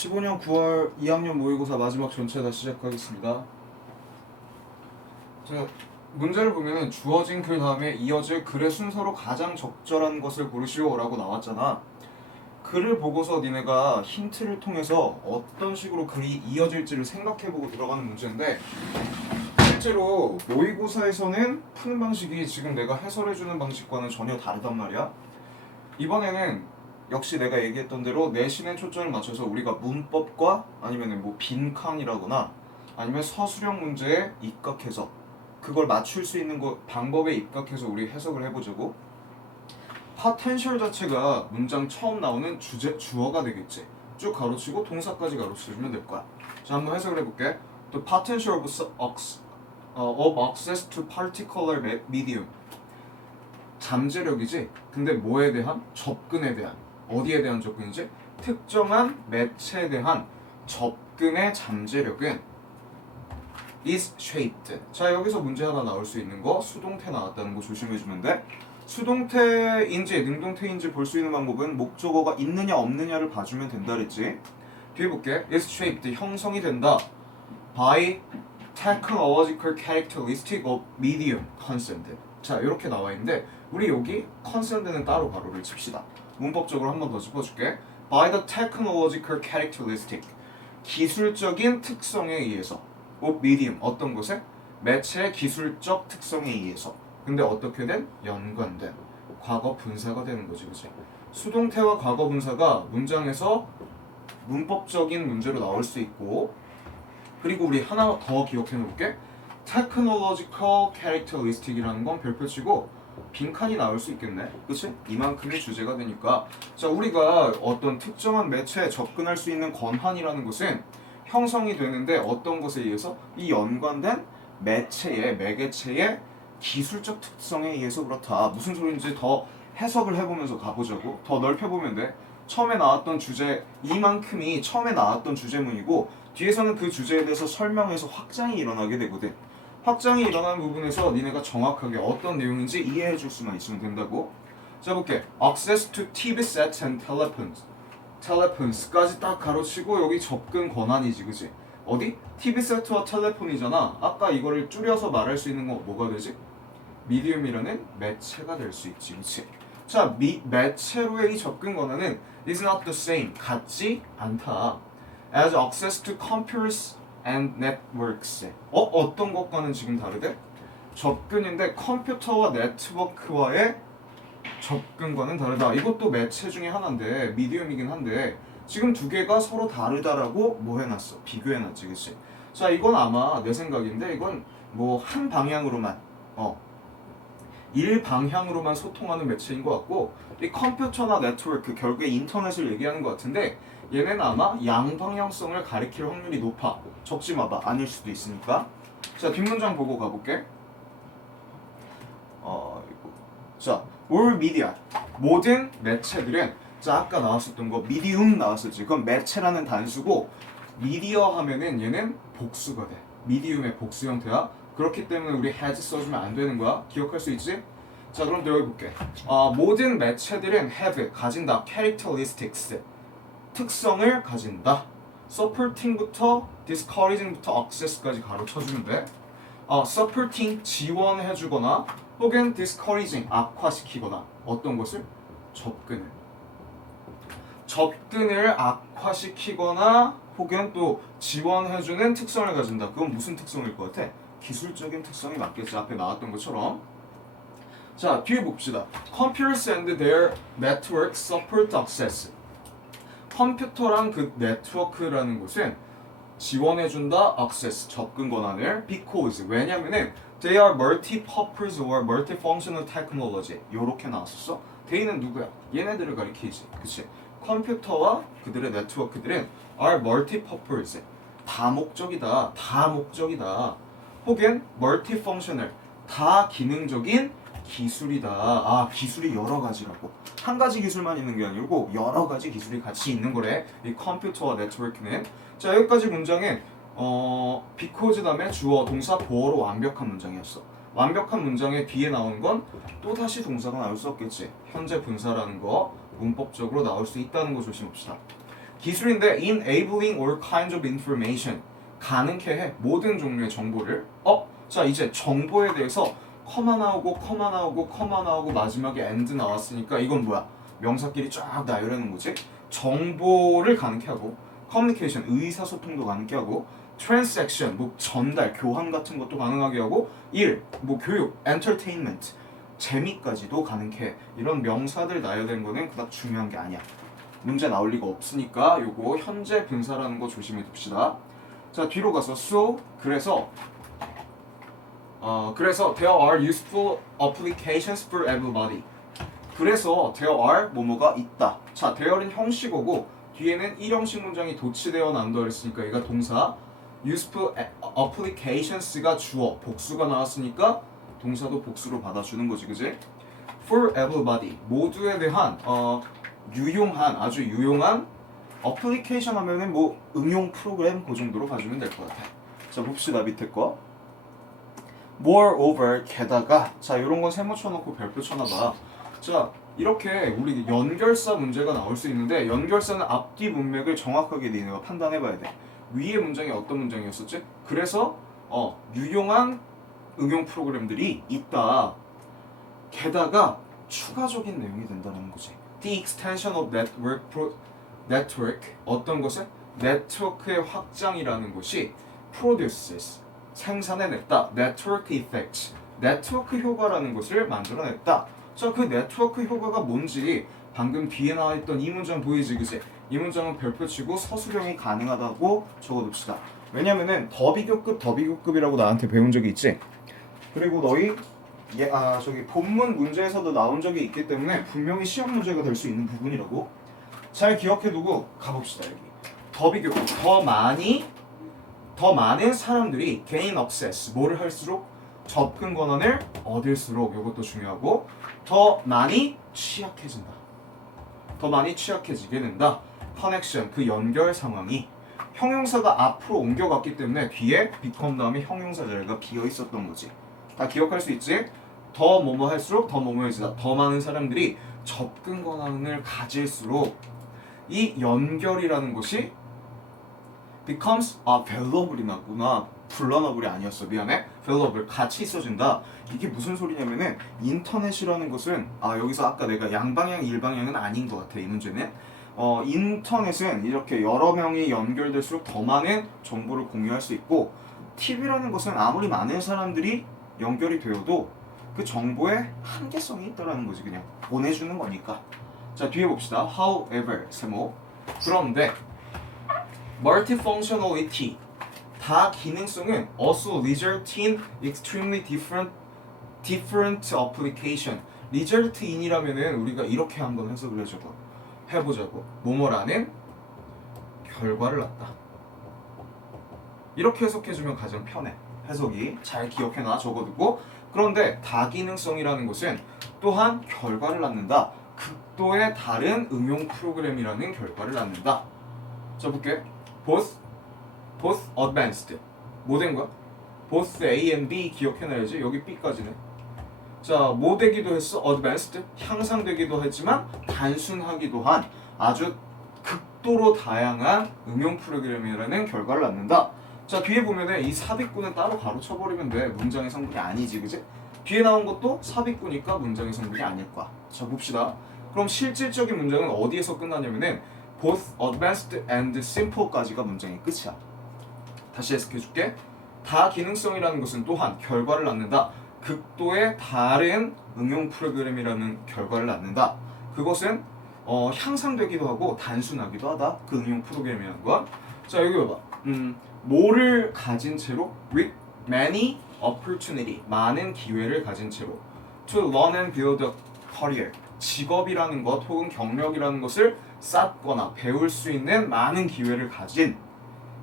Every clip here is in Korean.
15년 9월 2학년 모의고사 마지막 전체다 시작하겠습니다. 자, 문제를 보면은 주어진 글 다음에 이어질 글의 순서로 가장 적절한 것을 고르시오라고 나왔잖아. 글을 보고서 니네가 힌트를 통해서 어떤 식으로 글이 이어질지를 생각해보고 들어가는 문제인데, 실제로 모의고사에서는 푸는 방식이 지금 내가 해설해주는 방식과는 전혀 다르단 말이야. 이번에는 역시 내가 얘기했던 대로 내신에 초점을 맞춰서 우리가 문법과 아니면 뭐 빈칸이라거나 아니면 서술형 문제에 입각해서 그걸 맞출 수 있는 방법에 입각해서 우리 해석을 해보자고. 포텐셜 자체가 문장 처음 나오는 주어가 되겠지. 쭉 가로치고 동사까지 가로쳐주면 될 거야. 자, 한번 해석을 해볼게. The potential of access to particular medium. 잠재력이지. 근데 뭐에 대한? 접근에 대한. 어디에 대한 접근이지? 특정한 매체에 대한 접근의 잠재력은 is shaped. 자, 여기서 문제 하나 나올 수 있는 거 수동태 나왔다는 거 조심해주면 돼. 수동태인지 능동태인지 볼 수 있는 방법은 목적어가 있느냐 없느냐를 봐주면 된다 그랬지. 뒤에 볼게. is shaped 형성이 된다 by technological characteristic of medium consent. 자, 이렇게 나와 있는데 우리 여기 consent는 따로 가로를 칩시다. 문법적으로 한 번 더 짚어줄게. by the technological characteristic 기술적인 특성에 의해서 of medium 어떤 것에? 매체의 기술적 특성에 의해서. 근데 어떻게 된? 연관된 과거 분사가 되는 거지, 그치? 수동태와 과거 분사가 문장에서 문법적인 문제로 나올 수 있고, 그리고 우리 하나 더 기억해 놓을게. technological characteristic이라는 건 별표치고 빈칸이 나올 수 있겠네, 그치? 이만큼이 주제가 되니까. 자, 우리가 어떤 특정한 매체에 접근할 수 있는 권한이라는 것은 형성이 되는데 어떤 것에 의해서? 이 연관된 매개체의 기술적 특성에 의해서 그렇다. 무슨 소리인지 더 해석을 해보면서 가보자고. 더 넓혀보면 돼. 처음에 나왔던 주제 이만큼이 처음에 나왔던 주제문이고 뒤에서는 그 주제에 대해서 설명해서 확장이 일어나게 되거든. 확장이 일어나는 부분에서 니네가 정확하게 어떤 내용인지 이해해 줄 수만 있으면 된다고. 자, 볼게. Access to TV sets and telephones까지 딱 가로치고 여기 접근 권한이지, 그치? 어디? TV 세트와 텔레폰이잖아. 아까 이거를 줄여서 말할 수 있는 거 뭐가 되지? 미디움이라는 매체가 될 수 있지, 그치? 자, 매체로의 이 접근 권한은 is not the same, 같지 않다. as access to computers and networks. 어떤 것과는 지금 다르대? 접근인데 컴퓨터와 네트워크와의 접근과는 다르다. 이것도 매체 중에 하나인데 미디움이긴 한데 지금 두 개가 서로 다르다라고 뭐 해놨어? 비교해놨지, 그치? 자, 이건 아마 내 생각인데 이건 뭐 한 방향으로만 일방향으로만 소통하는 매체인 것 같고, 이 컴퓨터나 네트워크 결국에 인터넷을 얘기하는 것 같은데 얘네는 아마 양방향성을 가리킬 확률이 높아. 적지 마봐. 아닐 수도 있으니까. 자, 뒷문장 보고 가볼게. 자, all media 모든 매체들은, 자, 아까 나왔었던 거 미디움 나왔었지. 그건 매체라는 단수고 미디어 하면은 얘는 복수가 돼. 미디움의 복수 형태야. 그렇기 때문에 우리 has 써주면 안 되는 거야. 기억할 수 있지? 자, 그럼 내가 볼게. 모든 매체들은 have 가진다. characteristics 특성을 가진다. supporting부터 discouraging부터 access까지 가로쳐주면 돼. supporting 지원해주거나 혹은 discouraging 악화시키거나 어떤 것을? 접근을 악화시키거나 혹은 또 지원해주는 특성을 가진다. 그건 무슨 특성일 것 같아? 기술적인 특성이 맞겠지. 앞에 나왔던 것처럼. 자, 뒤에 봅시다. Computers and their networks support access. 컴퓨터랑 그 네트워크라는 것은 지원해준다. access 접근 권한을. because 왜냐면은 they are multi-purpose or multifunctional technology. 요렇게 나왔었어. they는 누구야? 얘네들을 가리키지, 그치? 컴퓨터와 그들의 네트워크들은 are multi-purpose 다목적이다. 혹은 multifunctional 다기능적인 기술이다. 기술이 여러 가지라고. 한 가지 기술만 있는 게 아니고 여러 가지 기술이 같이 있는 거래. 이 컴퓨터와 네트워크는. 자, 여기까지 문장은 because 다음에 주어, 동사, 보어로 완벽한 문장이었어. 완벽한 문장의 뒤에 나오는 건 또다시 동사가 나올 수 없겠지. 현재 분사라는 거 문법적으로 나올 수 있다는 거 조심합시다. 기술인데 enabling all kinds of information 가능케 해 모든 종류의 정보를 자 이제 정보에 대해서 커마 나오고 커마 나오고 커마 나오고 마지막에 and 나왔으니까 이건 뭐야? 명사끼리 쫙 나열하는 거지. 정보를 가능케 하고 communication 의사소통도 가능케 하고 transaction 뭐 전달 교환 같은 것도 가능하게 하고 일 뭐 교육 entertainment 재미까지도 가능케 해. 이런 명사들 나열된 거는 그닥 중요한 게 아니야. 문제 나올 리가 없으니까 요거 현재 분사라는 거 조심해 둡시다. 자 뒤로 가서 so 그래서 there are useful applications for everybody. 그래서 there are 뭐뭐가 있다. 자 there는 형식어고 뒤에는 일형식 문장이 도치되어 난다 그랬으니까 얘가 동사 useful applications가 주어 복수가 나왔으니까 동사도 복수로 받아주는 거지 그지? for everybody 모두에 대한 유용한 아주 유용한 어플리케이션 하면은 뭐 응용 프로그램 그 정도로 봐주면 될 것 같아. 자 봅시다 밑에 거. Moreover 게다가 자 이런 건 세모 쳐놓고 별표 쳐놔봐. 자 이렇게 우리 연결사 문제가 나올 수 있는데 연결사는 앞뒤 문맥을 정확하게 니네가 판단해봐야 돼. 위의 문장이 어떤 문장이었었지? 그래서 유용한 응용 프로그램들이 있다. 게다가 추가적인 내용이 된다는 거지. The extension of network 어떤 것은 네트워크의 확장이라는 것이 produces 생산해냈다. network effects 네트워크 효과라는 것을 만들어냈다. 자, 그 네트워크 효과가 뭔지 방금 뒤에 나와있던 이 문장 보이지 그치? 이 문장은 별표 치고 서술형이 가능하다고 적어둡시다. 왜냐면은 더비교급이라고 나한테 배운 적이 있지? 그리고 너희 저기 본문 문제에서도 나온 적이 있기 때문에 분명히 시험 문제가 될 수 있는 부분이라고 잘 기억해두고 가봅시다. 여기 더비교급 더 많은 사람들이 gain access 뭐를 할수록 접근 권한을 얻을수록 이것도 중요하고 더 많이 취약해진다. 더 많이 취약해지게 된다. connection 그 연결 상황이 형용사가 앞으로 옮겨갔기 때문에 뒤에 become 다음에 형용사 자리가 비어 있었던 거지. 다 기억할 수 있지? 더 뭐뭐 할수록 더 뭐뭐해지다. 더 많은 사람들이 접근 권한을 가질수록 이 연결이라는 것이 becomes valuable이 나구나. vulnerable이 아니었어. 미안해. valuable 같이 있어진다. 이게 무슨 소리냐면은 인터넷이라는 것은 여기서 아까 내가 양방향 일방향은 아닌 것 같아. 이 문제는 인터넷은 이렇게 여러 명이 연결될수록 더 많은 정보를 공유할 수 있고 TV라는 것은 아무리 많은 사람들이 연결이 되어도 그 정보에 한계성이 있다라는 거지. 그냥 보내주는 거니까. 자 뒤에 봅시다. However 세모 그런데 multifunctionality 다 기능성은 also result in extremely different application. result in이라면은 우리가 이렇게 한번 해석을 해보자고. 뭐뭐라는 결과를 낳다. 이렇게 해석해주면 가장 편해. 해석이 잘 기억해놔. 적어두고. 그런데 다기능성이라는 것은 또한 결과를 낳는다. 극도의 다른 응용 프로그램이라는 결과를 낳는다. 자 볼게. both advanced 뭐 된 거야? both A and B 기억해놔야지. 여기 B까지네. 자, 뭐 되기도 했어? advanced 향상되기도 했지만 단순하기도 한 아주 극도로 다양한 응용 프로그램이라는 결과를 낳는다. 자 뒤에 보면은 이 삽입구는 따로 가로쳐버리면 돼. 문장의 성분이 아니지 그지? 뒤에 나온 것도 삽입구니까 문장의 성분이 아닐 거야. 자 봅시다. 그럼 실질적인 문장은 어디에서 끝나냐면은 both advanced and simple까지가 문장의 끝이야. 다시 해석해줄게. 다기능성이라는 것은 또한 결과를 낳는다. 극도의 다른 응용 프로그램이라는 결과를 낳는다. 그것은 향상되기도 하고 단순하기도 하다. 그 응용 프로그램이라는 건. 자 여기 봐봐. 뭐를 가진 채로 with many opportunity 많은 기회를 가진 채로 to learn and build a career 직업이라는 것 혹은 경력이라는 것을 쌓거나 배울 수 있는 많은 기회를 가진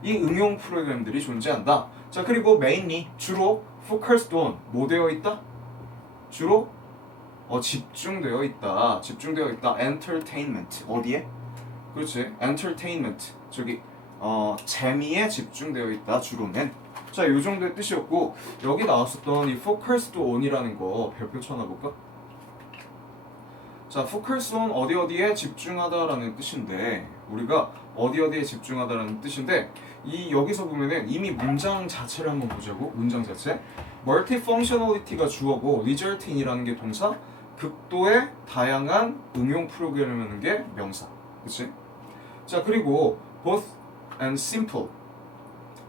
이 응용 프로그램들이 존재한다. 자 그리고 mainly 주로 focused on 뭐 되어 있다? 주로 집중되어 있다. entertainment 어디에? 그렇지 entertainment 저기 재미에 집중되어 있다. 주로는 자 이 정도의 뜻이었고 여기 나왔었던 이 focused on이라는 거 별표 쳐놔볼까? 자 자, focus on 어디에 집중하다라는 뜻인데 우리가 어디에 집중하다라는 뜻인데 이 여기서 보면은 이미 문장 자체를 한번 보자고. 문장 자체. multifunctionality가 주어고 result in이라는 게 동사, 극도의 다양한 응용 프로그램이라는 게 명사. 그치? 자, 그리고 both and simple,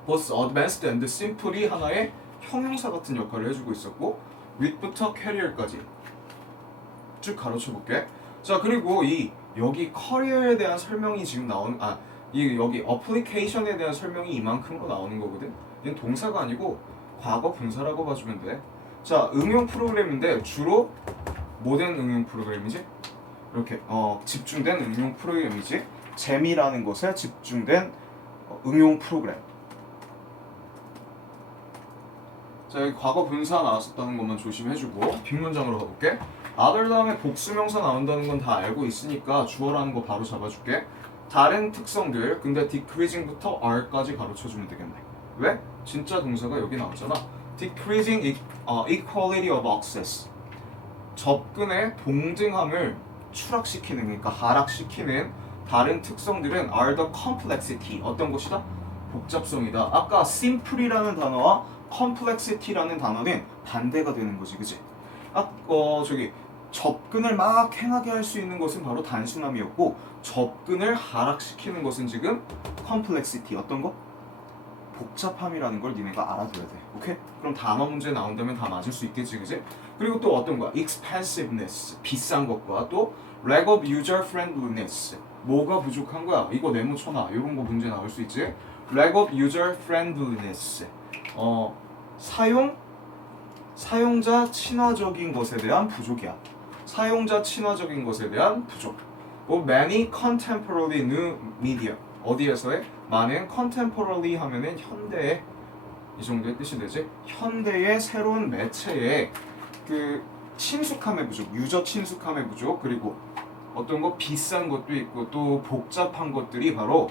both advanced and simple이 하나의 형용사 같은 역할을 해주고 있었고 with부터 career까지 쭉 가로쳐 볼게. 자, 그리고 이 여기 커리어에 대한 설명이 지금 이 여기 어플리케이션에 대한 설명이 이만큼으로 나오는 거거든. 얘는 동사가 아니고 과거 분사라고 봐주면 돼. 자, 응용 프로그램인데 주로 뭐된 응용 프로그램이지? 이렇게 집중된 응용 프로그램이지. 재미라는 것에 집중된 응용 프로그램. 자, 여기 과거 분사 나왔었다는 것만 조심해주고 뒷문장으로 가볼게. other 다음에 복수명사 나온다는 건 다 알고 있으니까 주어라는 거 바로 잡아줄게. 다른 특성들, 근데 decreasing부터 r까지 가르쳐주면 되겠네. 왜? 진짜 동사가 여기 나왔잖아. decreasing equality of access. 접근의 동등함을 추락시키는, 그러니까 하락시키는 다른 특성들은 are the complexity. 어떤 것이다? 복잡성이다. 아까 simple이라는 단어와 complexity라는 단어는 반대가 되는 거지, 그치? 저기 접근을 막 행하게 할 수 있는 것은 바로 단순함이었고 접근을 하락시키는 것은 지금 complexity. 어떤 거? 복잡함이라는 걸 니네가 알아둬야 돼. 오케이? 그럼 단어 문제 나온다면 다 맞을 수 있겠지, 그지? 그리고 또 어떤 거야? expensiveness, 비싼 것과 또 lack of user friendliness, 뭐가 부족한 거야? 이거 네모쳐놔. 이런 거 문제 나올 수 있지? lack of user friendliness, 사용자 친화적인 것에 대한 부족이야. 사용자 친화적인 것에 대한 부족. many contemporary new media. 어디에서의? 많은 contemporary 하면은 현대의, 이 정도의 뜻이 되지? 현대의 새로운 매체에 그 친숙함의 부족, 유저 친숙함의 부족, 그리고 어떤 거 비싼 것도 있고 또 복잡한 것들이 바로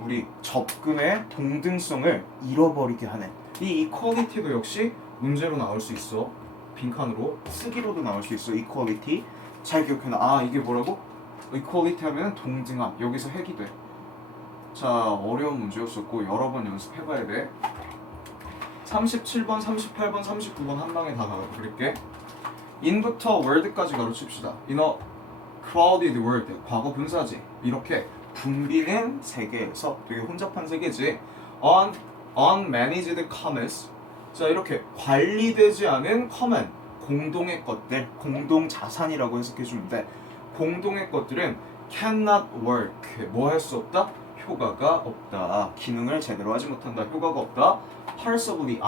우리 접근의 동등성을 잃어버리게 하는 이 equality도 역시 문제로 나올 수 있어. 빈칸으로 쓰기로도 나올 수 있어. equality 잘 기억해놔. 이게 뭐라고? equality 하면 동등함. 여기서 핵이 돼. 자, 어려운 문제였었고 여러 번 연습해봐야 돼. 37번, 38번, 39번 한 방에 다 그릴게. in부터 word까지 가르칩시다. in a crowded world. 과거 분사지. 이렇게 붐비는 세계에서, 되게 혼잡한 세계지. unmanaged commons. 자, 이렇게 관리되지 않은 common, 공동의 것들, 공동 자산이라고 해석해주면 돼. 공동의 것들은 cannot work. 뭐 할 수 없다? 효과가 없다. 기능을 제대로 하지 못한다. 효과가 없다. possibly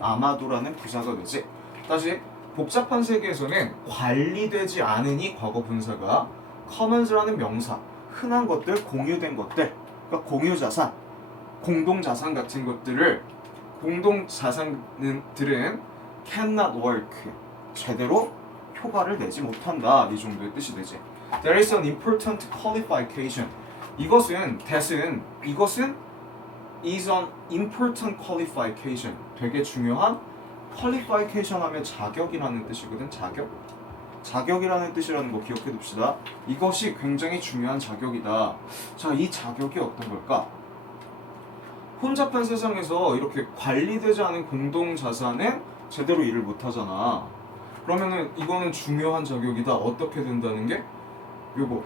아마도라는 부사가 되지. 다시, 복잡한 세계에서는 관리되지 않으니 과거 분사가, commons라는 명사, 흔한 것들, 공유된 것들, 그러니까 공유자산, 공동자산 같은 것들을, 공동자산들은 cannot work, 제대로 효과를 내지 못한다. 이 정도의 뜻이 되지. There is an important qualification. 이것은 is an important qualification. 되게 중요한, qualification 하면 자격이라는 뜻이거든. 자격이라는 뜻이라는 거 기억해 둡시다. 이것이 굉장히 중요한 자격이다. 자, 이 자격이 어떤 걸까? 혼잡한 세상에서 이렇게 관리되지 않은 공동자산은 제대로 일을 못하잖아. 그러면은 이거는 중요한 자격이다. 어떻게 된다는 게? 요거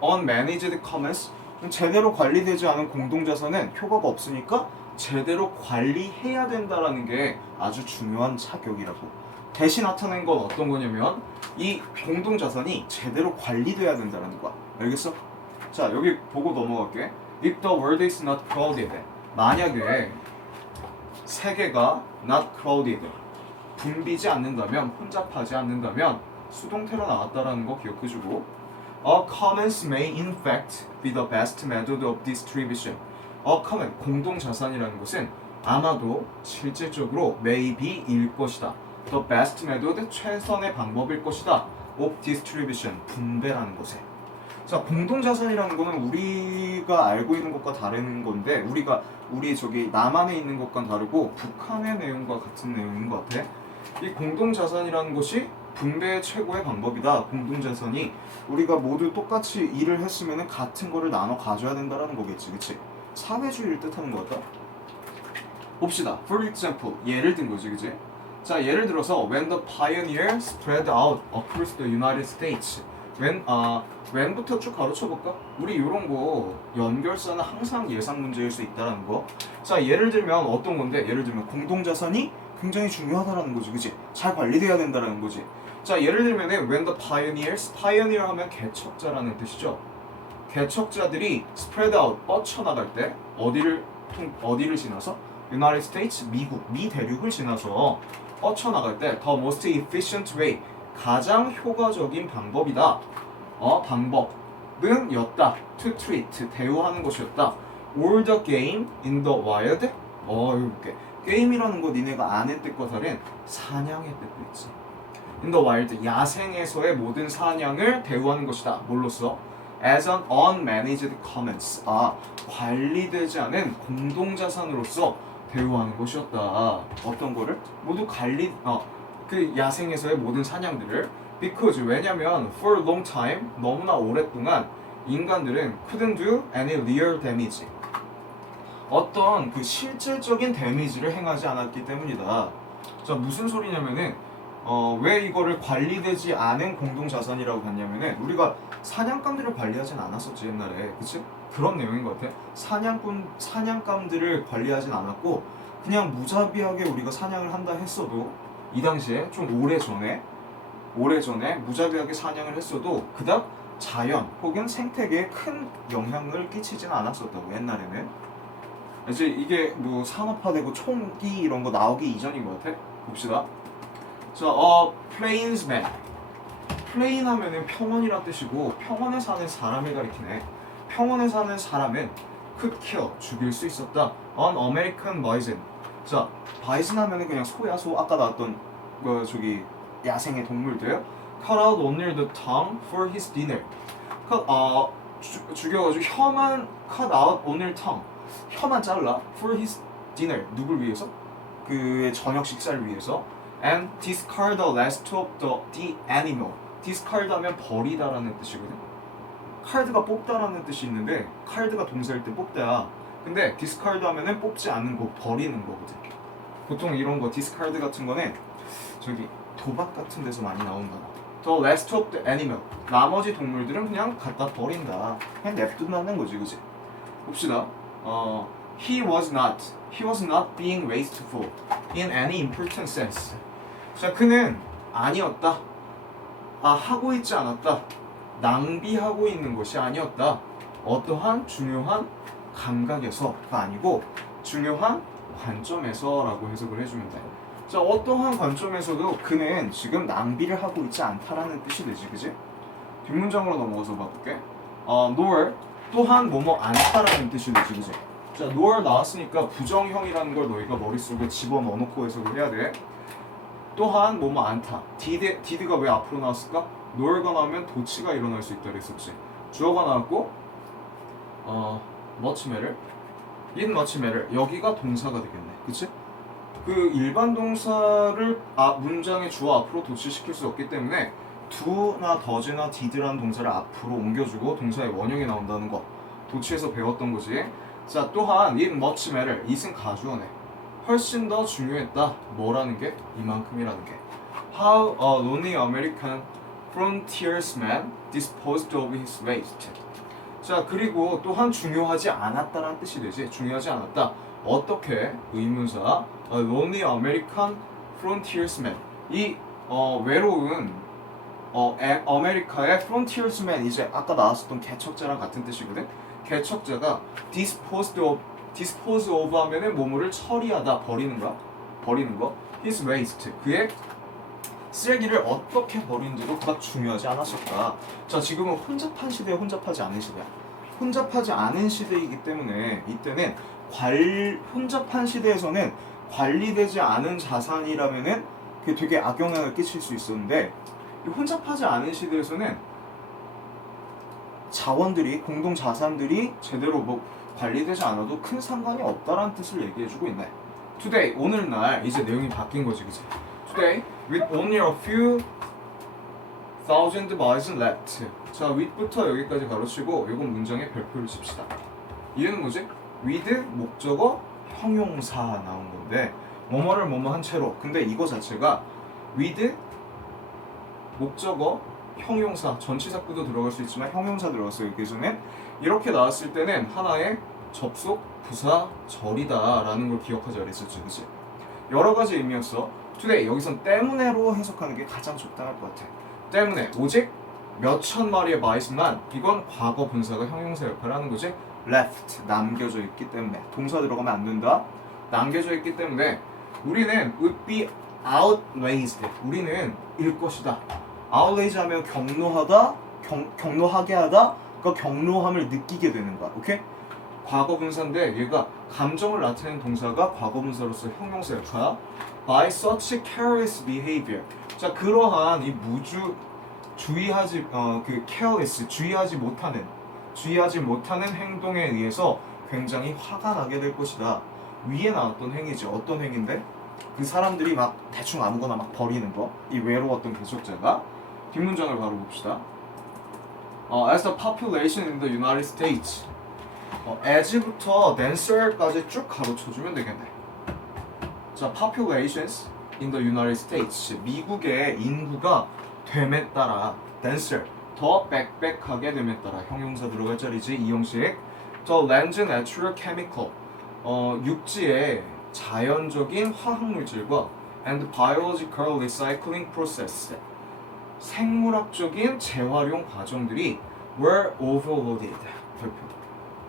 unmanaged commons, 제대로 관리되지 않은 공동자산은 효과가 없으니까 제대로 관리해야 된다라는 게 아주 중요한 자격이라고. 대신 나타낸 건 어떤 거냐면 이 공동자산이 제대로 관리돼야 된다는 거야. 알겠어? 자, 여기 보고 넘어갈게. If the world is not crowded, 만약에 세계가 not crowded, 붐비지 않는다면, 혼잡하지 않는다면, 수동태로 나왔다라는 거 기억해주고, a commons may in fact be the best method of distribution. a common, 공동자산이라는 것은 아마도 실질적으로 may be 일 것이다. the best method, 최선의 방법일 것이다. of distribution, 분배라는 것에. 자, 공동자산이라는 거는 우리가 알고 있는 것과 다른 건데, 우리 저기 남한에 있는 것과 다르고 북한의 내용과 같은 내용인 것 같아. 이 공동자산이라는 것이 분배의 최고의 방법이다. 공동자산이 우리가 모두 똑같이 일을 했으면 같은 거를 나눠 가져야 된다라는 거겠지, 그치? 사회주의를 뜻하는 거다. 봅시다. For example, 예를 든 거지, 그치? 자, 예를 들어서 when the pioneer spread out across the United States. when부터 쭉 가르쳐 볼까? 우리 이런 거 연결사는 항상 예상 문제일 수 있다는 거. 자, 예를 들면 어떤 건데? 예를 들면 공동자산이 굉장히 중요하다라는 거지, 그치? 잘 관리돼야 된다라는 거지. 자, 예를 들면은 when the pioneers, pioneer 하면 개척자라는 뜻이죠. 개척자들이 spread out, 뻗쳐나갈 때 어디를 지나서? United States, 미국, 미 대륙을 지나서 뻗쳐나갈 때 the most efficient way, 가장 효과적인 방법이다. 방법은 였다. to treat, 대우하는 것이었다. all the game in the wild. 이렇게 게임이라는 거 니네가 아는 뜻과 다른 사냥의 뜻도 있지. in the wild, 야생에서의 모든 사냥을 대우하는 것이다. 뭘로써? as an unmanaged commons. 관리되지 않은 공동자산으로서 대우하는 것이었다. 어떤 거를? 모두 그 야생에서의 모든 사냥들을 because, 왜냐면 for a long time, 너무나 오랫동안 인간들은 couldn't do any real damage, 어떤 그 실질적인 데미지를 행하지 않았기 때문이다. 자, 무슨 소리냐면은 왜 이거를 관리되지 않은 공동자산이라고 봤냐면은 우리가 사냥감들을 관리하진 않았었지 옛날에, 그치? 그런 내용인 것 같아. 사냥감들을 관리하진 않았고 그냥 무자비하게 우리가 사냥을 한다 했어도 이 당시에 좀 오래전에 무자비하게 사냥을 했어도 그닥 자연 혹은 생태계에 큰 영향을 끼치진 않았었다고 옛날에는. 이제 이게 뭐 산업화되고 총기 이런 거 나오기 이전인 것 같아. 봅시다. 자, plainsman. plain 하면은 평원이란 뜻이고 평원에 사는 사람을 가리키네. 평원에 사는 사람은 could kill, 죽일 수 있었다. an American bison. 자, bison 하면은 그냥 소야, 소. 아까 나왔던 야생의 동물들. cut out only the tongue for his dinner. 죽여가지고 혀만 cut out only tongue. 혀만 잘라 for his dinner. 누굴 위해서? 그의 저녁 식사를 위해서. and discard the rest of the animal. discard 하면 버리다라는 뜻이거든. 카드가 뽑다라는 뜻이 있는데 카드가 동사일 때 뽑다야. 근데 discard 하면은 뽑지 않는 거, 버리는 거거든. 보통 이런 거 discard 같은 거는 도박 같은 데서 많이 나온 단어. The rest of the animal. 나머지 동물들은 그냥 갖다 버린다. 그냥 냅둔다는 거지, 그치? 봅시다. He was not being wasteful in any important sense. 자, 그는 아니었다. 하고 있지 않았다. 낭비하고 있는 것이 아니었다. 어떠한 중요한 감각에서가 아니고 중요한 관점에서라고 해석을 해주면 돼. 자, 어떠한 관점에서도 그는 지금 낭비를 하고 있지 않다라는 뜻이 되지, 그지? 뒷문장으로 넘어가서 봐볼게. nor, 또한 뭐뭐 않다라는 뜻이 되지, 그지? 자, nor 나왔으니까 부정형이라는 걸 너희가 머릿속에 집어넣어놓고 해석을 해야 돼. 또한 뭐뭐 않다. did가 왜 앞으로 나왔을까? nor가 나오면 도치가 일어날 수 있다 그랬었지. 주어가 나왔고 much matter, in much matter. 여기가 동사가 되겠네, 그치? 그 일반 동사를 문장의 주어 앞으로 도치시킬 수 없기 때문에 do나 does나 did라는 동사를 앞으로 옮겨주고 동사의 원형이 나온다는 거 도치에서 배웠던 거지. 자, 또한 in much matter, it은 가주어네. 훨씬 더 중요했다. 뭐라는 게? 이만큼이라는 게. How a lonely American frontiersman disposed of his waste. 자, 그리고 또한 중요하지 않았다라는 뜻이 되지. 중요하지 않았다. 어떻게? 의문사 a lonely American frontiersman. 이 외로운 아메리카의 frontiersman, 이제 아까 나왔었던 개척자랑 같은 뜻이거든. 개척자가 dispose of 하면은 뭐뭐를 처리하다, 버리는 거. his waste, 그의 쓰레기를 어떻게 버리는지도 그닥 중요하지 않았었다. 자, 지금은 혼잡한 시대에 혼잡하지 않은 시대야. 혼잡하지 않은 시대이기 때문에 이때는 혼잡한 시대에서는 관리되지 않은 자산이라면은 그게 되게 악영향을 끼칠 수 있었는데, 혼잡하지 않은 시대에서는 공동 자산들이 제대로 관리되지 않아도 큰 상관이 없다라는 뜻을 얘기해주고 있네. Today, 오늘날 이제 내용이 바뀐 거지, 그치? Today, with only a few thousand miles left. 자, 윗부터 여기까지 가로치고 이건 문장에 별표를 칩시다. 이는 뭐지? with 목적어 형용사 나온 건데 뭐뭐를 뭐뭐 한 채로. 근데 이거 자체가 with 목적어 형용사 전치사구도 들어갈 수 있지만 형용사 들어갔어요. 그래서는 이렇게 나왔을 때는 하나의 접속 부사 절이다라는 걸 기억하자 그랬었지, 그치? 여러 가지 의미였어. today 여기선 때문에로 해석하는 게 가장 적당할 것 같아. 때문에 오직 몇천 마리의 마이스만 이건 과거 분사가 형용사 역할을 하는 거지. left 남겨져 있기 때문에 동사 들어가면 안 된다. 남겨져 있기 때문에 우리는 would be outraged 우리는 일 것이다. outrage 하면 경노하다, 경노하게 하다, 그러니까 경노함을 느끼게 되는 거야. 오케이? 과거 분사인데 얘가 감정을 나타내는 동사가 과거 분사로서 형용사 역할. by such careless behavior. 자, 그러한 이 무주 주의하지 careless 주의하지 못하는 행동에 의해서 굉장히 화가 나게 될 것이다. 위에 나왔던 행위지. 어떤 행위인데? 그 사람들이 막 대충 아무거나 막 버리는 거. 이 외로웠던 개척자가. 뒷문장을 바로 봅시다. As the population in the United States. as부터 thence까지 쭉 가로쳐주면 되겠네. 자, populations in the United States. 미국의 인구가 됨에 따라 denser 더 빽빽하게 됨에 따라 형용사 들어갈 자리지. 이 형식. The land's natural chemical. 육지의 자연적인 화학물질과 and biological recycling process. 생물학적인 재활용 과정들이 were overloaded. 별표.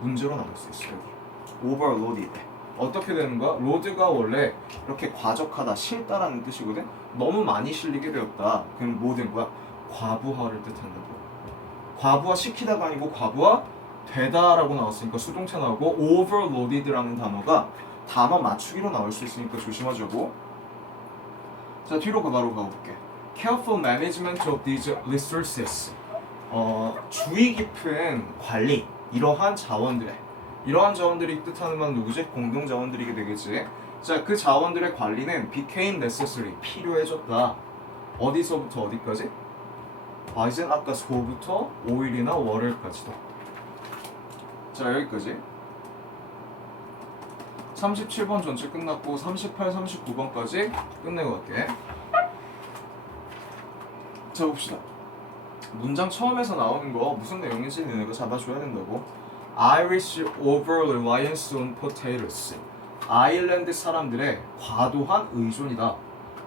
문제로 나올 수 있어요. 여기. overloaded. 어떻게 되는 거야? 로드가 원래 이렇게 과적하다, 실다라는 뜻이거든. 너무 많이 실리게 되었다. 그럼 뭐 된 거야? 과부하를 뜻한다고. 과부하 시키다가 아니고 과부하 되다라고 나왔으니까 수동태 나오고 overloaded라는 단어가 단어 맞추기로 나올 수 있으니까 조심하자고. 자, 뒤로 바로 가볼게. Careful management of these resources. 주의 깊은 관리. 이러한 자원들이 뜻하는 건 누구지? 공동 자원들이게 되겠지. 자, 그 자원들의 관리는 became necessary. 필요해졌다. 어디서부터 어디까지? 이젠 아까 소부터 오일이나 월요일까지도. 자, 여기까지. 37번 전체 끝났고 38, 39번까지 끝내고 갈게. 자, 봅시다. 문장 처음에서 나오는 거 무슨 내용인지 너네가 잡아줘야 된다고. Irish over-reliance on potatoes. 아일랜드 사람들의 과도한 의존이다.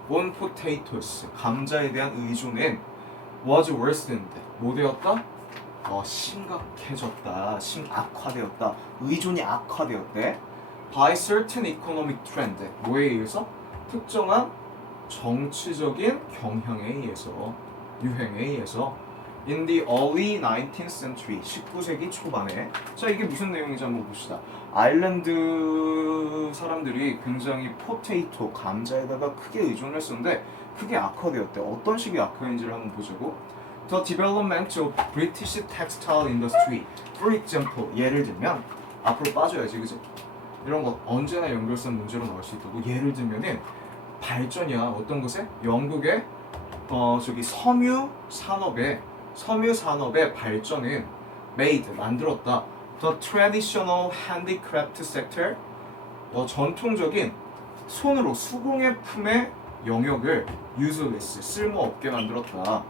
on potatoes. 감자에 대한 의존은 was worsened. 뭐 되었다? 심각해졌다. 악화되었다. 의존이 악화되었대. by certain economic trend. 뭐에 의해서? 특정한 정치적인 경향에 의해서, 유행에 의해서. in the early 19th century. 19세기 초반에. 자, 이게 무슨 내용인지 한번 봅시다. 아일랜드 사람들이 굉장히 포테이토, 감자에다가 크게 의존을 했었는데 크게 악화되었대. 어떤 식의 악화인지를 한번 보자고. The development of British textile industry. For example, 예를 들면 앞으로 빠져야지, 그죠? 이런 거 언제나 연결성 문제로 나올 수 있다고. 예를 들면은 발전이야. 어떤 것에? 영국의 섬유 산업의 발전은 made 만들었다. The traditional handicraft sector. 전통적인 손으로 수공예품의 영역을 useless 쓸모없게 만들었다.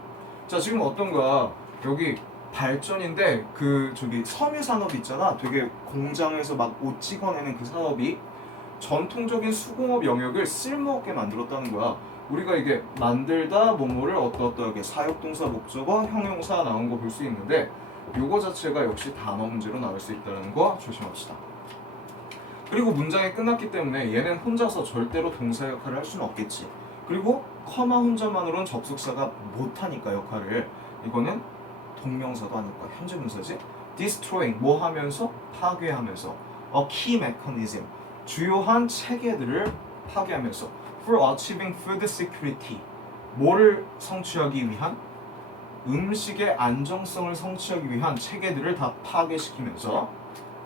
자, 지금 어떤 거야? 여기 발전인데 섬유 산업 있잖아. 되게 공장에서 막 옷 찍어내는 그 산업이 전통적인 수공업 영역을 쓸모없게 만들었다는 거야. 우리가 이게 만들다 뭐뭐를 어떠하게 사역동사 목적어 형용사 나온 거 볼 수 있는데 요거 자체가 역시 단어 문제로 나올 수 있다는 거 조심합시다. 그리고 문장이 끝났기 때문에 얘는 혼자서 절대로 동사 역할을 할 수는 없겠지. 그리고 커마 혼자만으로는 접속사가 못하니까 역할을. 이거는 동명사도 아니까 현재 분사지. destroying 뭐 하면서? 파괴하면서. a key mechanism 주요한 체계들을 파괴하면서. for achieving food security 뭐를 성취하기 위한? 음식의 안정성을 성취하기 위한 체계들을 다 파괴시키면서.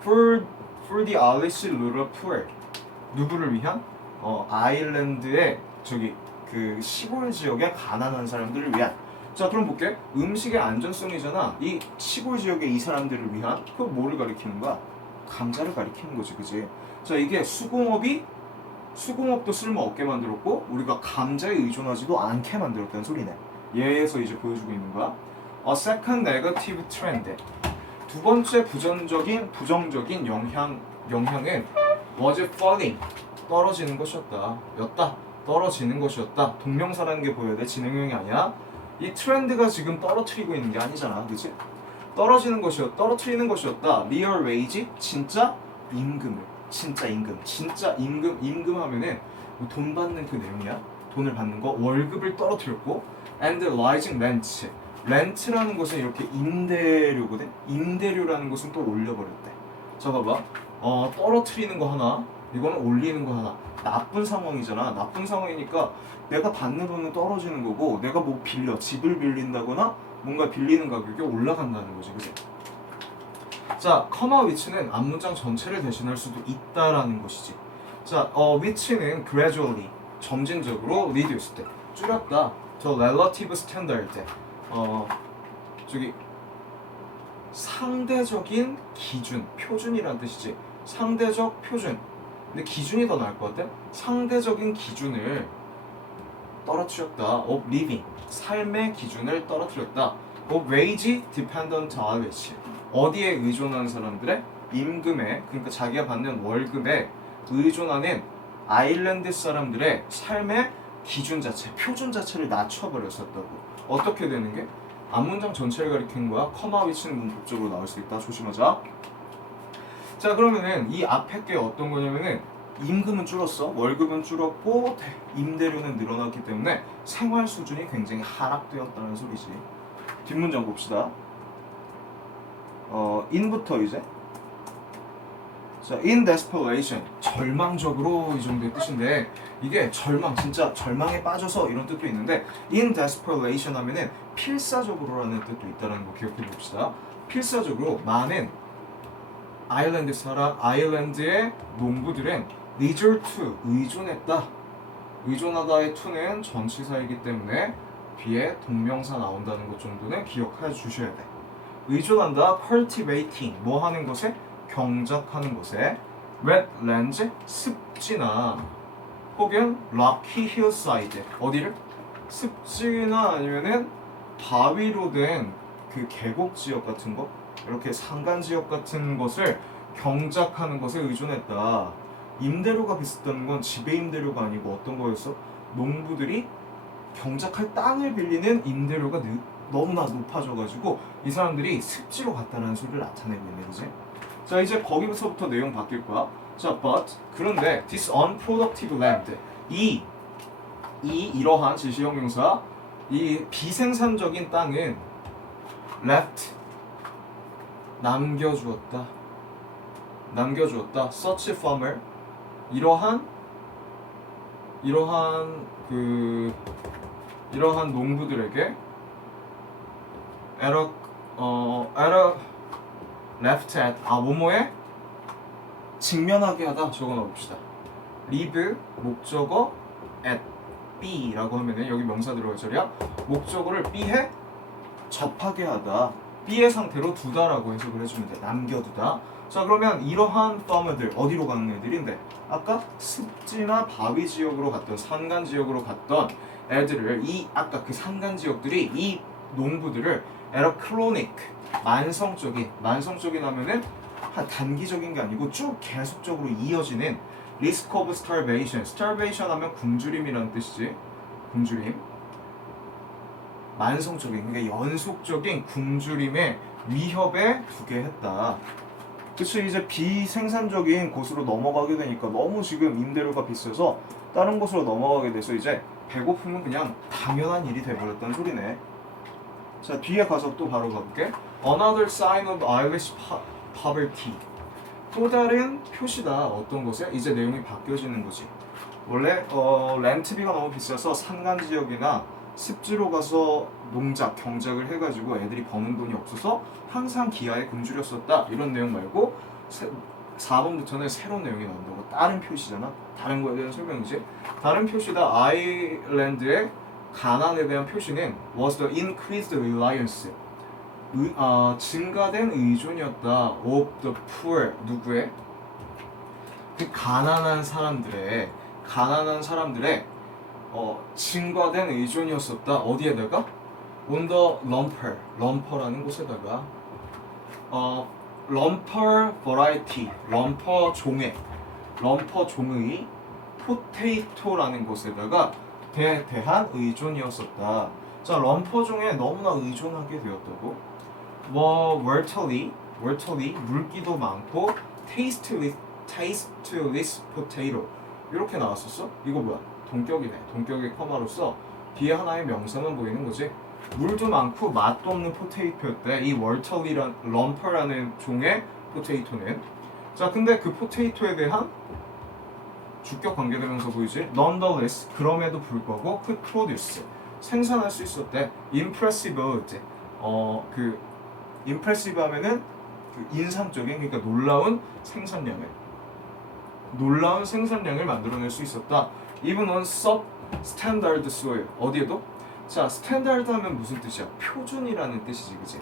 for the Irish rural poor 누구를 위한? 아일랜드의 그 시골 지역의 가난한 사람들을 위한. 자 그럼 볼게. 음식의 안전성이잖아. 이 시골 지역의 이 사람들을 위한 그 뭐를 가리키는 거야? 감자를 가리키는 거지, 그지? 자 이게 수공업도 쓸모없게 만들었고 우리가 감자에 의존하지도 않게 만들었다는 소리네. 얘에서 이제 보여주고 있는 거야. A second negative trend. 두 번째 부정적인 영향은 was falling. 떨어지는 것이었다. 떨어지는 것이었다. 동명사라는 게 보여야 돼. 진행형이 아니야. 이 트렌드가 지금 떨어뜨리고 있는 게 아니잖아. 그치? 떨어뜨리는 것이었다. Real wage, 진짜 임금 하면은 돈 받는 그 내용이야. 돈을 받는 거, 월급을 떨어뜨렸고, and rising rent라는 것은 이렇게 임대료거든. 임대료라는 것은 또 올려버렸대. 자 봐봐. 떨어뜨리는 거 하나, 이거는 올리는 거 하나. 나쁜 상황이잖아. 나쁜 상황이니까 내가 받는 돈은 떨어지는 거고, 내가 뭐 집을 빌린다거나 뭔가 빌리는 가격이 올라간다는 거지, 그치? 자, 커마 위치는 앞문장 전체를 대신할 수도 있다라는 것이지. 자, 위치는 gradually, 점진적으로 reduced, 줄였다. 저 relative standard, 저기 상대적인 기준, 표준이란 뜻이지. 상대적 표준. 근데 기준이 더 나을 것 같아. 상대적인 기준을 떨어뜨렸다. of living, 삶의 기준을 떨어뜨렸다. of wage dependent on which, 어디에 의존하는 사람들의 임금에, 그러니까 자기가 받는 월급에 의존하는 아일랜드 사람들의 삶의 기준 자체, 표준 자체를 낮춰버렸었다고. 어떻게 되는 게? 앞문장 전체를 가리키는 거야. 커마 위치는 문법적으로 나올 수 있다. 조심하자. 자 그러면은 이 앞에 게 어떤 거냐면은 임금은 줄었어. 월급은 줄었고 임대료는 늘어났기 때문에 생활 수준이 굉장히 하락되었다는 소리지. 뒷문장 봅시다. in부터 이제 자, in desperation, 절망적으로 이 정도의 뜻인데 이게 진짜 절망에 빠져서 이런 뜻도 있는데 in desperation 하면은 필사적으로라는 뜻도 있다는 거 기억해 봅시다. 필사적으로 많은 아일랜드의 농부들은 resort to, 의존했다. 의존하다의 to는 전치사이기 때문에 뒤에 동명사 나온다는 것 정도는 기억해 주셔야 돼. 의존한다, cultivating, 뭐 하는 것에? 경작하는 것에. wetlands, 습지나 혹은 rocky hillside, 어디를? 습지나 아니면은 바위로 된 그 계곡 지역 같은 거, 이렇게 산간 지역 같은 것을 경작하는 것에 의존했다. 임대료가 비쌌다는 건 집의 임대료가 아니고 어떤 거였어? 농부들이 경작할 땅을 빌리는 임대료가 너무나 높아져가지고 이 사람들이 습지로 갔다는 소리를 나타내고 있는 거지. 자 이제 거기서부터 내용 바뀔 거야. 자 but 그런데 this unproductive land, 이러한 지시형용사, 이 비생산적인 땅은 left, 남겨주었다. such farmer, 이러한 농부들에게 at a left at, 뭐뭐에 직면하게 하다. 적어 넣어봅시다. live, 목적어, at B라고 하면은 여기 명사 들어갈 자리야. 목적어를 B에 접하게 하다. B의 상태로 두다라고 해석을 해주면 돼. 남겨두다. 자 그러면 이러한 farmer들 어디로 가는 애들인데? 아까 습지나 바위 지역으로 갔던, 산간 지역으로 갔던 애들을, 아까 그 산간 지역들이 이 농부들을 at a chronic, 만성적인 하면은 단기적인 게 아니고 쭉 계속적으로 이어지는 risk of starvation 하면 굶주림이라는 뜻이지. 굶주림, 만성적인, 그러니까 연속적인 굶주림의 위협에 두게 했다. 그치, 이제 비생산적인 곳으로 넘어가게 되니까 너무 지금 임대료가 비싸서 다른 곳으로 넘어가게 돼서 이제 배고픔은 그냥 당연한 일이 돼버렸다는 소리네. 자 뒤에 가서 또 바로 가볼게. Another sign of Irish poverty, 또 다른 표시다. 어떤 것에? 이제 내용이 바뀌어지는 거지. 원래 렌트비가 너무 비싸서 산간 지역이나 습지로 가서 경작을 해가지고 애들이 버는 돈이 없어서 항상 기아에 굶주렸었다. 이런 내용 말고 4번부터는 새로운 내용이 나온다고. 다른 표시잖아. 다른 거에 대한 설명이지. 다른 표시다. 아일랜드의 가난에 대한 표시는 was the increased reliance. 증가된 의존이었다. of the poor. 누구의? 그 가난한 사람들의 증가된 의존이었었다. 어디에다가? on the lumper라는 곳에다가 lumper variety, lumper 종의 potato라는 곳에다가 대한 의존이었었다. 자, lumper 종에 너무나 의존하게 되었다고. worthily 물기도 많고 tasteless potato 이렇게 나왔었어? 이거 뭐야? 동격이네. 동격의 커마로서 뒤에 하나의 명사만 보이는 거지. 물도 많고 맛도 없는 포테이토였대. 이 lumper라는 종의 포테이토는. 자, 근데 그 포테이토에 대한 주격 관계대명사 보이지? nonetheless 그럼에도 불구하고 could produce 생산할 수 있었대. impressive impressive 하면은 그 인상적인, 그러니까 놀라운 생산량을 만들어낼 수 있었다. even on substandard soil. 어디에도? 자, 스탠다드 하면 무슨 뜻이야? 표준이라는 뜻이지, 그치?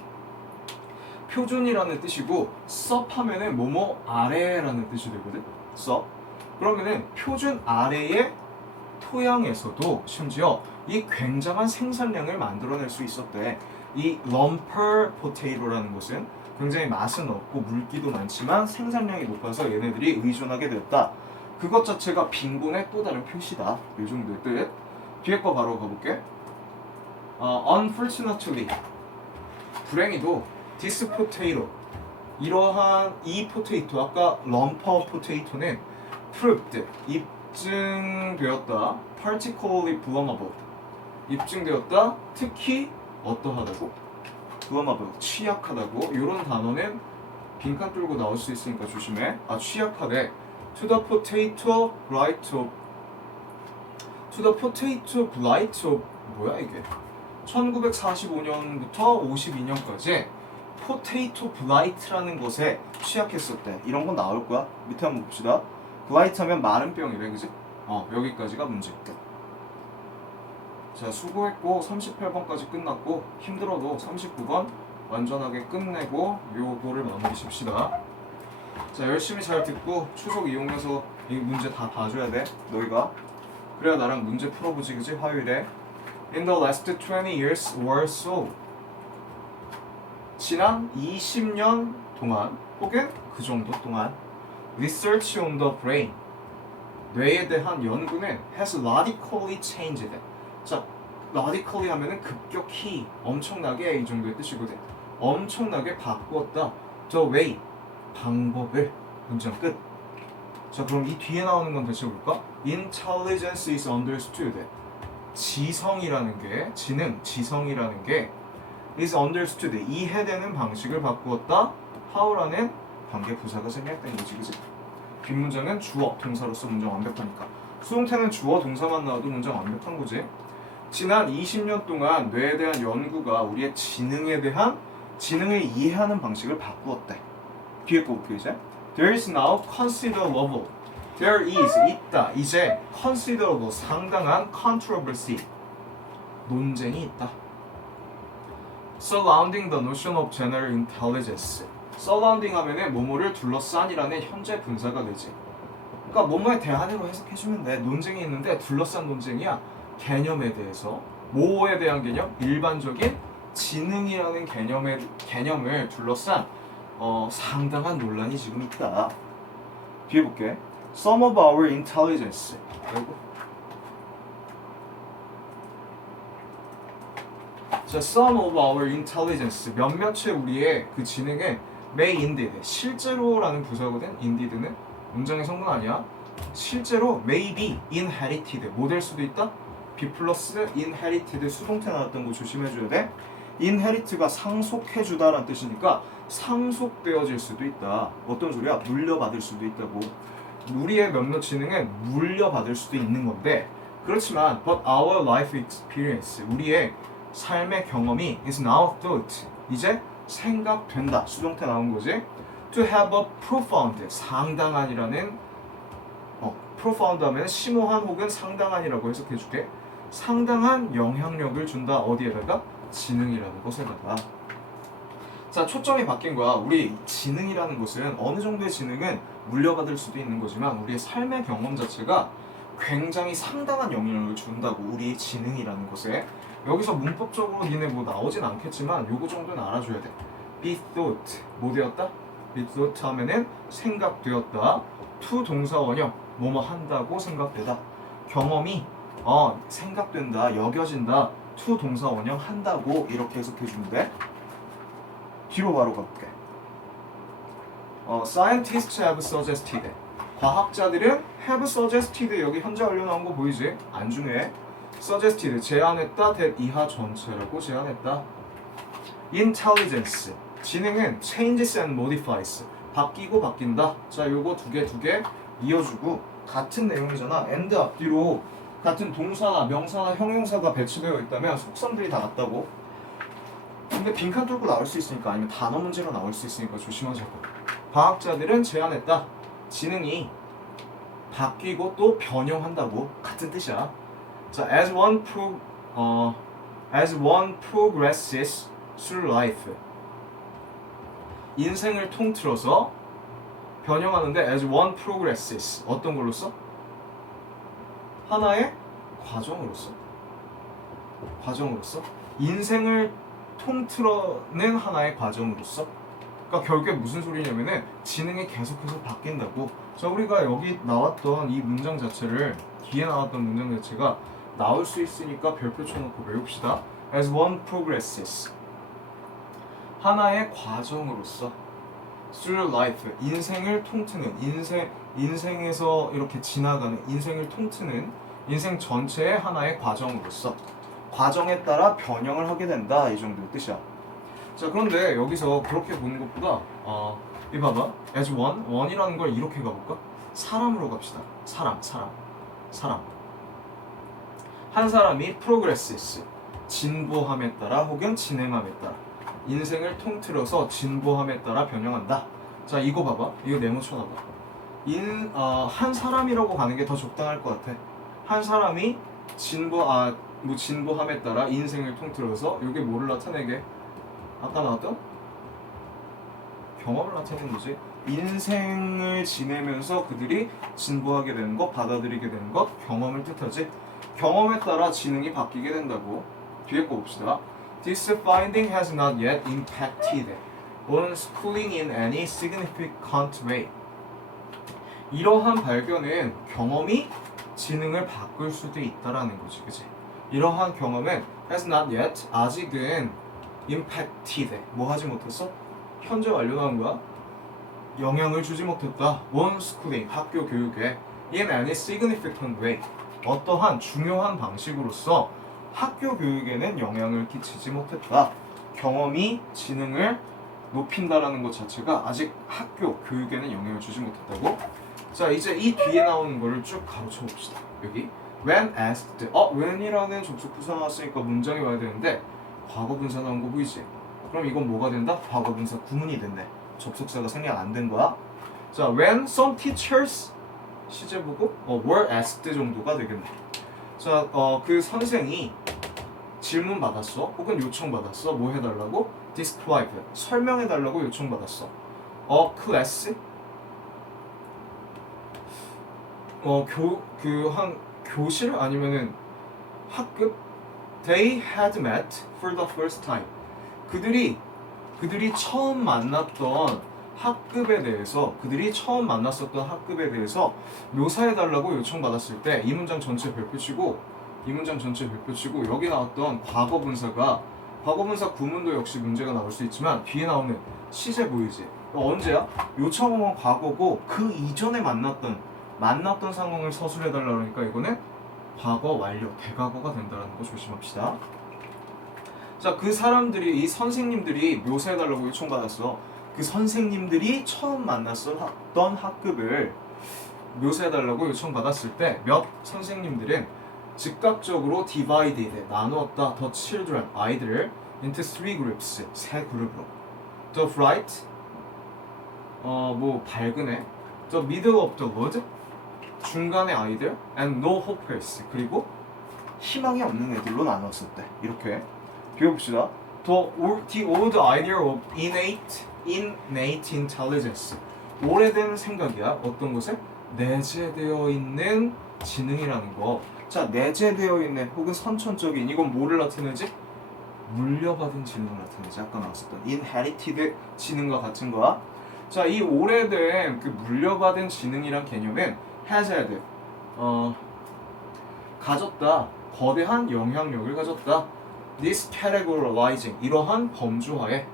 표준이라는 뜻이고 sub 하면은 뭐뭐 아래라는 뜻이 되거든. sub. 그러면은 표준 아래의 토양에서도 심지어 이 굉장한 생산량을 만들어낼 수 있었대. 이 lumper potato라는 것은 굉장히 맛은 없고 물기도 많지만 생산량이 높아서 얘네들이 의존하게 되었다. 그것 자체가 빈곤의 또 다른 표시다. 이 정도의 뜻. 뒤에 거 바로 가볼게. Unfortunately 불행히도 this potato 이러한 이 포테이토 아까 lumper potato는 proved 입증되었다. particularly vulnerable 입증되었다. 특히 어떠하다고? vulnerable 취약하다고. 이런 단어는 빈칸 뚫고 나올 수 있으니까 조심해. 취약하대. to the potato blight of 뭐야 이게? 1945년부터 52년까지 포테이토 블라이트라는 것에 취약했었대. 이런 건 나올 거야. 밑에 한번 봅시다. 블라이트 하면 마른 병이래, 그지? 여기까지가 문제. 자, 수고했고 38번까지 끝났고 힘들어도 39번 완전하게 끝내고 요거를 마무리 칩시다. 자, 열심히 잘 듣고 추석 이용해서 이 문제 다 봐줘야 돼, 너희가. 그래야 나랑 문제 풀어보지, 그지? 화요일에. In the last 20 years or so 지난 20년 동안 혹은 그 정도 동안 research on the brain 뇌에 대한 연구는 has radically changed. 자, radically 하면은 급격히, 엄청나게 이 정도의 뜻이거든. 엄청나게 바꾸었다. the way 방법을. 문장 끝. 자, 그럼 이 뒤에 나오는 건 대체 볼까? Intelligence is understood. 지성이라는 게, 지성이라는 게 is understood 이해되는 방식을 바꾸었다. how라는 관계 부사가 생략된 거지, 그치? 뒷문장은 주어, 동사로서 문장 완벽하니까. 수동태는 주어, 동사만 나와도 문장 완벽한 거지. 지난 20년 동안 뇌에 대한 연구가 우리의 지능을 이해하는 방식을 바꾸었대. 뒤에 거 볼게요, 이제. There is now considerable. There is 있다. 이제 considerable 상당한 controversy 논쟁이 있다. Surrounding the notion of general intelligence. Surrounding 하면은 뭐뭐를 둘러싼이라는 현재 분사가 되지. 그러니까 뭐뭐에 대한으로 해석해주면 돼. 논쟁이 있는데 둘러싼 논쟁이야. 개념에 대해서. 뭐에 대한 개념? 일반적인 지능이라는 개념을 둘러싼 상당한 논란이 지금 있다. 뒤에 볼게. Some of our intelligence. 그리고 자, some of our intelligence. 몇몇의 우리의 그 지능은 may indeed. 실제로라는 부사거든. indeed는 문장의 성분 아니야. 실제로 may be inherited. 뭐 될 수도 있다? be 플러스 inherited 수동태 나왔던 거 조심해줘야 돼. inherit가 상속해주다라는 뜻이니까 상속되어질 수도 있다. 어떤 소리야? 물려받을 수도 있다고. 우리의 몇몇 지능은 물려받을 수도 있는 건데, 그렇지만 but our life experience 우리의 삶의 경험이 is now thought 이제 생각된다. 수동태 나온 거지. to have a profound 상당한이라는 profound 하면 심오한 혹은 상당한이라고 해석해줄게. 상당한 영향력을 준다. 어디에다가? 지능이라는 것에다가. 자, 초점이 바뀐 거야. 우리 지능이라는 것은 어느 정도의 지능은 물려받을 수도 있는 거지만 우리의 삶의 경험 자체가 굉장히 상당한 영향력을 준다고. 우리 지능이라는 것에. 여기서 문법적으로 니네 뭐 나오진 않겠지만 요거 정도는 알아줘야 돼. be thought 뭐 되었다? be thought 하면은 생각되었다. to 동사 원형 뭐뭐 한다고 생각되다. 경험이 생각된다, 여겨진다. to 동사 원형 한다고 이렇게 해석해 주면 돼. 뒤로 바로 가볼게. Scientists have suggested. 과학자들은 have suggested. 여기 현재 완료 나온 거 보이지? 안 중요해. suggested 제안했다. that 이하 전체라고 제안했다. intelligence 지능은 changes and modifies 바뀌고 바뀐다. 자, 요거 두 개 이어주고 같은 내용이잖아. and 앞뒤로 같은 동사나 명사나 형용사가 배치되어 있다면 속성들이 다 같다고. 근데 빈칸 뚫고 나올 수 있으니까 아니면 단어 문제로 나올 수 있으니까 조심하자고. 과학자들은 제안했다. 지능이 바뀌고 또 변형한다고. 같은 뜻이야. 자, as one progresses through life. 인생을 통틀어서 변형하는데 as one progresses 어떤 걸로써? 하나의 과정으로서. 인생을 통틀어낸 하나의 과정으로서. 그러니까 결국에 무슨 소리냐면은 지능이 계속해서 바뀐다고. 자, 우리가 여기 나왔던 이 문장 자체를 뒤에 나왔던 문장 자체가 나올 수 있으니까 별표 쳐놓고 외웁시다. as one progresses 하나의 과정으로서 through life 인생을 통트는 인생에서 이렇게 지나가는 인생을 통트는 인생 전체의 하나의 과정으로서 과정에 따라 변형을 하게 된다. 이 정도의 뜻이야. 자, 그런데 여기서 그렇게 보는 것보다 이 봐봐. as one이라는 걸 이렇게 가볼까? 사람으로 갑시다. 사람. 한 사람이 progresses 진보함에 따라 혹은 진행함에 따라 인생을 통틀어서 진보함에 따라 변형한다. 자, 이거 봐봐. 이거 네모 쳐놔봐. 한 사람이라고 가는 게 더 적당할 것 같아. 한 사람이 진보함에 따라 인생을 통틀어서 이게 뭐를 나타내게? 아까 나왔던 경험을 나타내는 거지. 인생을 지내면서 그들이 진보하게 되는 것, 받아들이게 되는 것, 경험을 뜻하지. 경험에 따라 지능이 바뀌게 된다고. 뒤에 거 봅시다. This finding has not yet impacted on schooling in any significant way. 이러한 발견은 경험이 지능을 바꿀 수도 있다라는 거지, 그치? 이러한 경험은 has not yet 아직은 impacted 뭐 하지 못했어? 현재 완료한 거야? 영향을 주지 못했다. on schooling 학교 교육에 in any significant way 어떠한 중요한 방식으로서 학교 교육에는 영향을 끼치지 못했다. 경험이 지능을 높인다라는 것 자체가 아직 학교 교육에는 영향을 주지 못했다고. 자, 이제 이 뒤에 나오는 거를 쭉 가로쳐 봅시다. 여기 when asked when이라는 접속 부사 나왔으니까 문장이 와야 되는데 과거 분사 나온 거 보이지? 그럼 이건 뭐가 된다? 과거 분사 구문이 된대. 접속사가 생략 안 된 거야. 자, when some teachers 시제 보고 were asked 정도가 되겠네. 자, 그 선생이 질문 받았어. 혹은 요청 받았어. 뭐 해달라고? describe 설명해달라고 요청 받았어. class 한 교실 아니면은 학급 they had met for the first time 그들이 처음 만났던 학급에 대해서 만났었던 학급에 대해서 묘사해달라고 요청받았을 때 이 문장 전체 별표치고 여기 나왔던 과거 분사 구문도 역시 문제가 나올 수 있지만 뒤에 나오는 시제 보이지? 언제야? 요청은 과거고 그 이전에 만났던 상황을 서술해달라 그러니까 이거는 과거 완료 대과거가 된다는 거 조심합시다. 자, 그 사람들이 이 선생님들이 묘사해달라고 요청받았어. 그 선생님들이 처음 만났던 학급을 묘사해달라고 요청받았을 때 몇 선생님들은 즉각적으로 divided 나누었다. the children 아이들을 into three groups 세 그룹으로. the bright 밝은 애, the middle of the road 중간의 아이들, and no hopers 그리고 희망이 없는 애들로 나눴었대. 이렇게 비워봅시다. The old idea of innate intelligence. 오래된 생각이야. 어떤 것에? 내재되어 있는 지능이라는 거. 자, 내재되어 있는 혹은 선천적인, 이건 뭐를 나타내지? 물려받은 지능을 나타내지. 아까 나왔었던 inherited 지능과 같은 거야. 자, 이 오래된 그 물려받은 지능이란 개념은 has had, 가졌다, 거대한 영향력을 가졌다. This categorizing, 이러한 범주화에,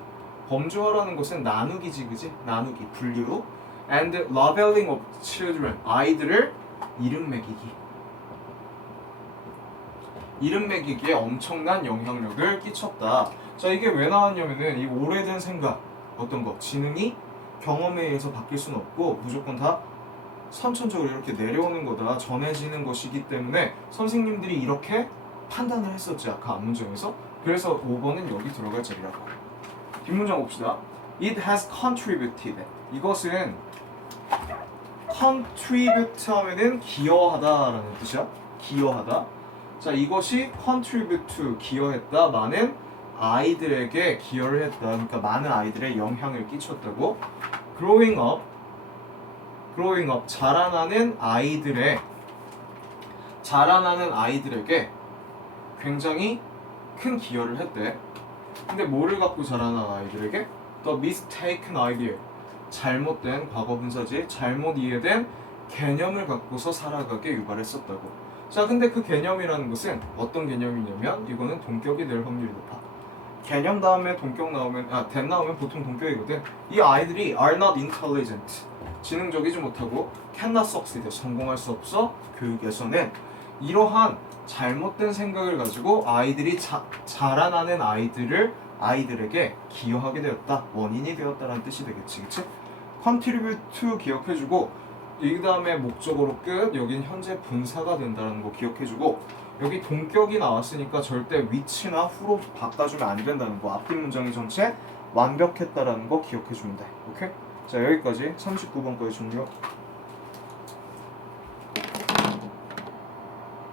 범주화라는 것은 나누기지, 그지? 나누기, 분류로. And labeling of children, 아이들을 이름 매기기. 이름 매기기에 엄청난 영향력을 끼쳤다. 자, 이게 왜 나왔냐면은 이 오래된 생각, 어떤 거, 지능이 경험에 의해서 바뀔 수는 없고 무조건 다 선천적으로 이렇게 내려오는 거다, 전해지는 것이기 때문에 선생님들이 이렇게 판단을 했었지, 아까 앞문장에서. 그래서 5번은 여기 들어갈 자리라고. 뒷문장 봅시다. It has contributed. 이것은 contribute 하면은 기여하다라는 뜻이야. 기여하다. 자, 이것이 contribute to, 기여했다. 많은 아이들에게 기여를 했다. 그러니까 많은 아이들의 영향을 끼쳤다고. growing up, 자라나는 아이들에게 굉장히 큰 기여를 했대. 근데 뭐를 갖고 자라난 아이들에게? The mistaken idea, 잘못된 과거분사지, 잘못 이해된 개념을 갖고서 살아가게 유발했었다고. 자, 근데 그 개념이라는 것은 어떤 개념이냐면 이거는 동격이 될 확률이 높아. 개념 다음에 동격 나오면, that 나오면 보통 동격이거든. 이 아이들이 are not intelligent, 지능적이지 못하고 cannot succeed, 성공할 수 없어. 교육에서는 이러한 잘못된 생각을 가지고 아이들이 자라나는 아이들에게 기여하게 되었다, 원인이 되었다라는 뜻이 되겠지, 그치? contribute to 기억해주고, 이 다음에 목적어로 끝, 여긴 현재 분사가 된다는 거 기억해주고, 여기 동격이 나왔으니까 절대 which나 who로 바꿔주면 안 된다는 거, 앞뒤 문장이 전체 완벽했다라는 거 기억해주면 돼. 오케이? 자, 여기까지 39번까지 종료.